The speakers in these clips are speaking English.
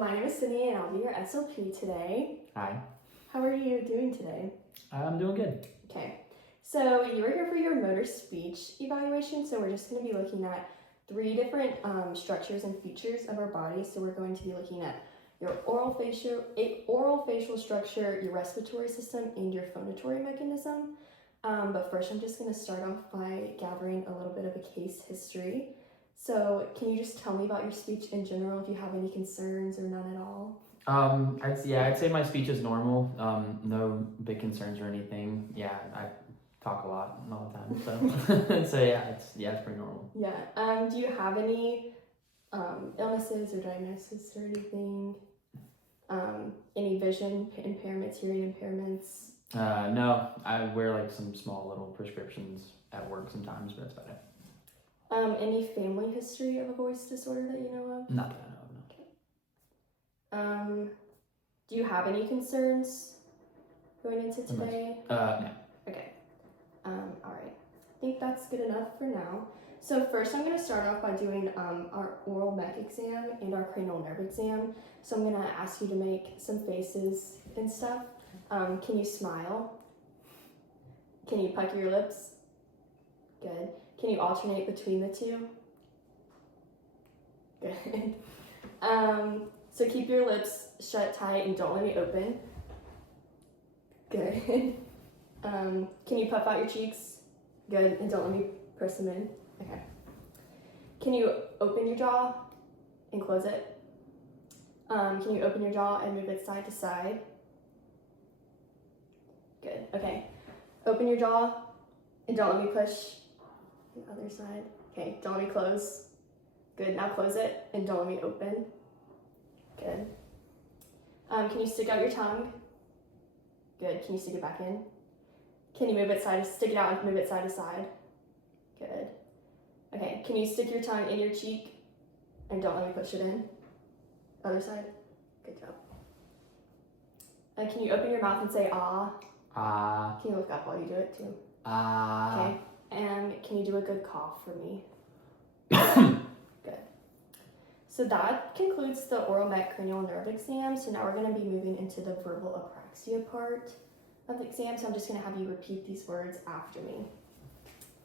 my name is Sydney and I'll be your SLP today. Hi. How are you doing today? I'm doing good. Okay, so you were here for your motor speech evaluation, so we're just going to be looking at 3 different structures and features of our body. So we're going to be looking at your oral facial structure, your respiratory system, and your phonatory mechanism. But first I'm just going to start off by gathering a little bit of a case history. So can you just tell me about your speech in general, if you have any concerns or none at all? I'd say my speech is normal. No big concerns or anything. Yeah, I talk a lot all the time. So it's pretty normal. Yeah. Do you have any illnesses or diagnoses or anything? Any vision impairments, hearing impairments? No, I wear like some small little prescriptions at work sometimes, but that's about it. Any family history of a voice disorder that you know of? Not that I know of, no. Okay. Do you have any concerns going into today? No. Okay. All right. I think that's good enough for now. So first I'm going to start off by doing our oral mech exam and our cranial nerve exam. So I'm going to ask you to make some faces and stuff. Can you smile? Can you pucker your lips? Good. Can you alternate between the two? Good. So keep your lips shut tight and don't let me open. Good. Can you puff out your cheeks? Good. And don't let me press them in. Okay. Can you open your jaw and close it? Can you open your jaw and move it side to side? Good. Okay. Open your jaw and don't let me push the other side. Okay. Don't let me close. Good. Now close it and don't let me open. Good. Can you stick out your tongue? Good. Can you stick it back in? Can you stick it out and move it side to side? Good. Okay. Can you stick your tongue in your cheek and don't let me push it in? Other side. Good job. Can you open your mouth and say ah? Ah. Can you look up while you do it too? Ah. Okay. And can you do a good cough for me? Good. So that concludes the oral mech cranial nerve exam. So now we're going to be moving into the verbal apraxia part of the exam. So I'm just going to have you repeat these words after me.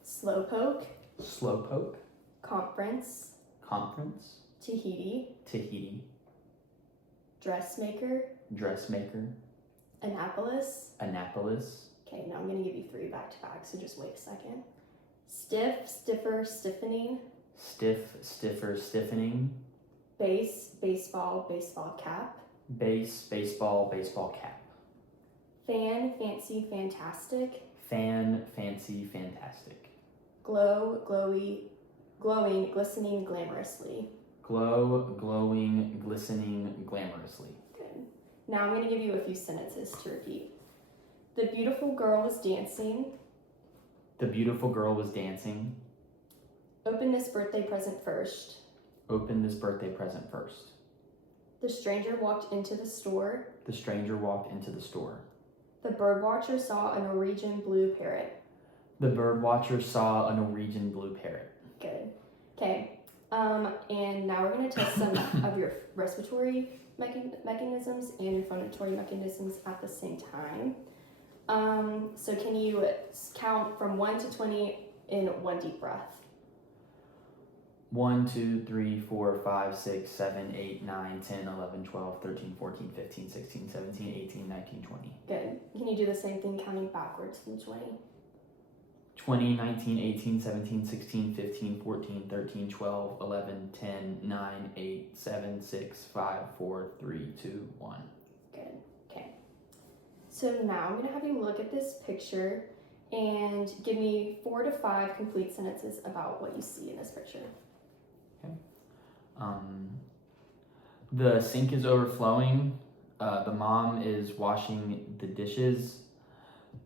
Slowpoke. Slowpoke. Conference. Conference. Tahiti. Tahiti. Dressmaker. Dressmaker. Annapolis. Annapolis. Okay, now I'm going to give you 3 back to back, so just wait a second. Stiff, stiffer, stiffening. Stiff, stiffer, stiffening. Base, baseball, baseball cap. Base, baseball, baseball cap. Fan, fancy, fantastic. Fan, fancy, fantastic. Glow, glowy, glowing, glistening, glamorously. Glow, glowing, glistening, glamorously. Good. Now I'm going to give you a few sentences to repeat. The beautiful girl was dancing. The beautiful girl was dancing. Open this birthday present first. Open this birthday present first. The stranger walked into the store. The stranger walked into the store. The birdwatcher saw a Norwegian blue parrot. The birdwatcher saw a Norwegian blue parrot. Good. Okay. And now we're going to test some of your respiratory mechanisms and your phonatory mechanisms at the same time. So can you count from 1 to 20 in one deep breath? 1, 2, 3, 4, 5, 6, 7, 8, 9, 10, 11, 12, 13, 14, 15, 16, 17, 18, 19, 20. Good. Can you do the same thing counting backwards from 20? 20, 19, 18, 17, 16, 15, 14, 13, 12, 11, 10, 9, 8, 7, 6, 5, 4, 3, 2, 1. Good. Okay. So now I'm going to have you look at this picture and give me 4 to 5 complete sentences about what you see in this picture. Okay. The sink is overflowing. The mom is washing the dishes.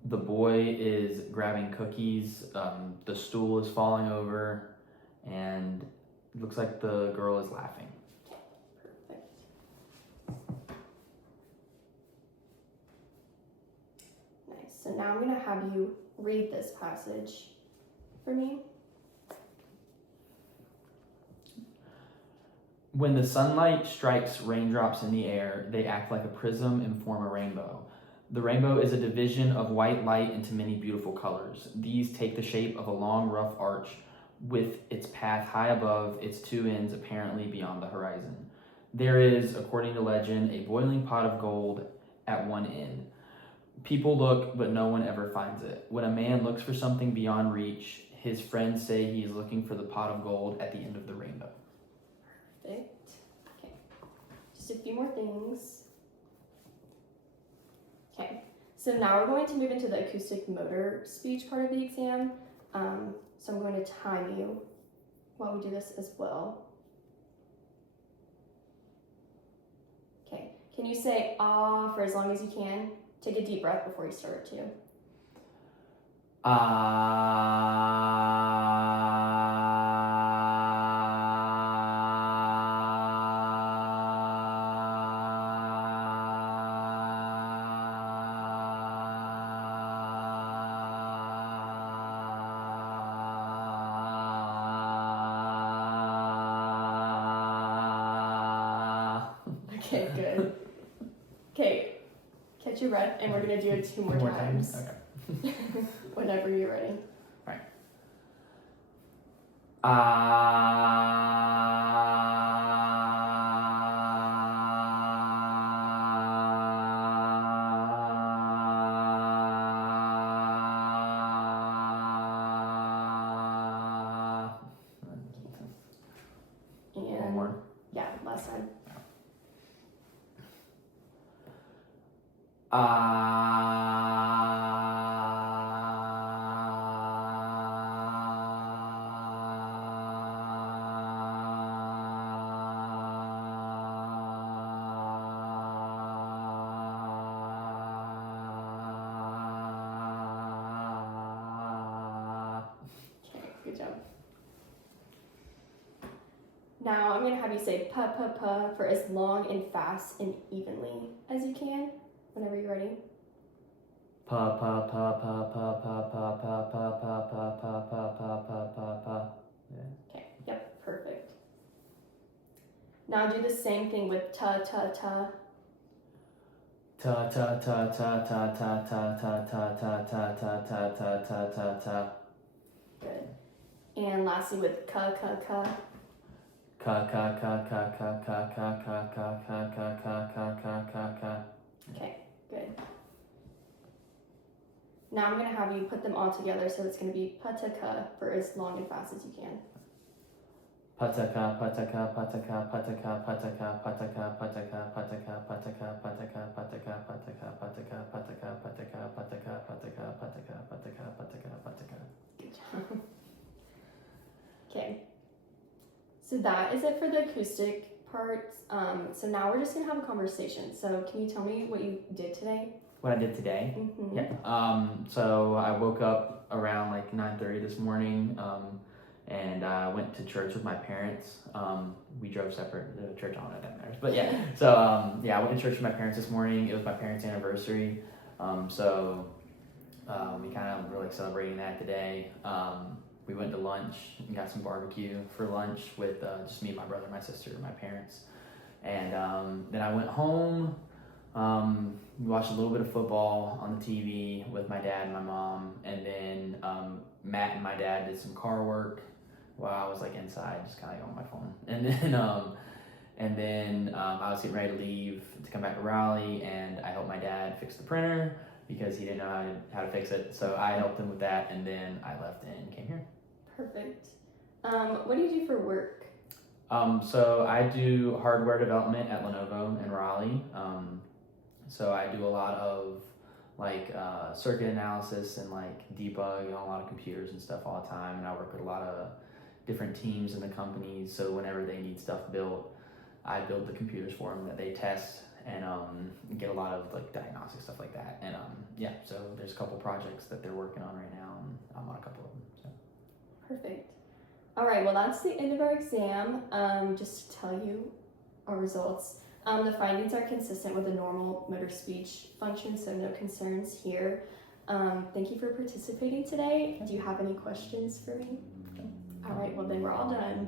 The boy is grabbing cookies. The stool is falling over, and it looks like the girl is laughing. Perfect. Nice. So now I'm going to have you read this passage for me. When the sunlight strikes raindrops in the air, they act like a prism and form a rainbow. The rainbow is a division of white light into many beautiful colors. These take the shape of a long, rough arch with its path high above, its two ends apparently beyond the horizon. There is, according to legend, a boiling pot of gold at one end. People look, but no one ever finds it. When a man looks for something beyond reach, his friends say he is looking for the pot of gold at the end of the rainbow. Perfect. Okay. Just a few more things. Okay. So now we're going to move into the acoustic motor speech part of the exam. So I'm going to time you while we do this as well. Okay. Can you say ah for as long as you can? Take a deep breath before you start too. Okay, good. Okay, catch your breath, and we're gonna do it two more times. Okay. Whenever you're ready. Alright. And one more. Yeah, last time. Okay, good job. Now I'm gonna have you say pa pa pa for as long and fast and evenly as you can. Whenever you're ready. Pa pa pa pa pa pa pa pa pa pa pa pa pa pa pa pa pa. Okay, yep, perfect. Now do the same thing with ta ta ta. Ta ta ta ta ta ta ta ta ta ta ta ta ta ta ta ta ta. Good. And lastly with ka ka ka. Ka ka ka ka ka ka ka ka ka ka ka ka ka ka ka ka. Okay, good. Now I'm gonna have you put them all together, so it's gonna be pataka for as long and fast as you can. Pataka pataka pataka pataka pataka pataka pataka pataka pataka pataka pataka pataka pataka pataka pataka pataka pataka pataka pataka pataka. Good job. Okay. So that is it for the acoustic parts. So now we're just gonna have a conversation. So can you tell me what you did today? What I did today? Mm-hmm. Yeah. So I woke up around like 9:30 this morning, and I went to church with my parents. We drove separate to church. I don't know if that matters, but yeah. So I went to church with my parents this morning. It was my parents' anniversary, so we kind of were like celebrating that today. We went to lunch and got some barbecue for lunch with just me, my brother, my sister, and my parents. And then I went home. We watched a little bit of football on the TV with my dad and my mom, and then Matt and my dad did some car work while I was like inside, just kind of on my phone. And then I was getting ready to leave to come back to Raleigh, and I helped my dad fix the printer because he didn't know how to fix it. So I helped him with that, and then I left and came here. Perfect. What do you do for work? So I do hardware development at Lenovo in Raleigh. So I do a lot of like circuit analysis and like debug on a lot of computers and stuff all the time. And I work with a lot of different teams in the companies. So whenever they need stuff built, I build the computers for them that they test and get a lot of like diagnostic stuff like that. And so there's a couple projects that they're working on right now, and I'm on a couple of them. So. Perfect. All right, well, that's the end of our exam. Just to tell you our results. The findings are consistent with the normal motor speech function, so no concerns here. Thank you for participating today. Do you have any questions for me? All right, well, then we're all done.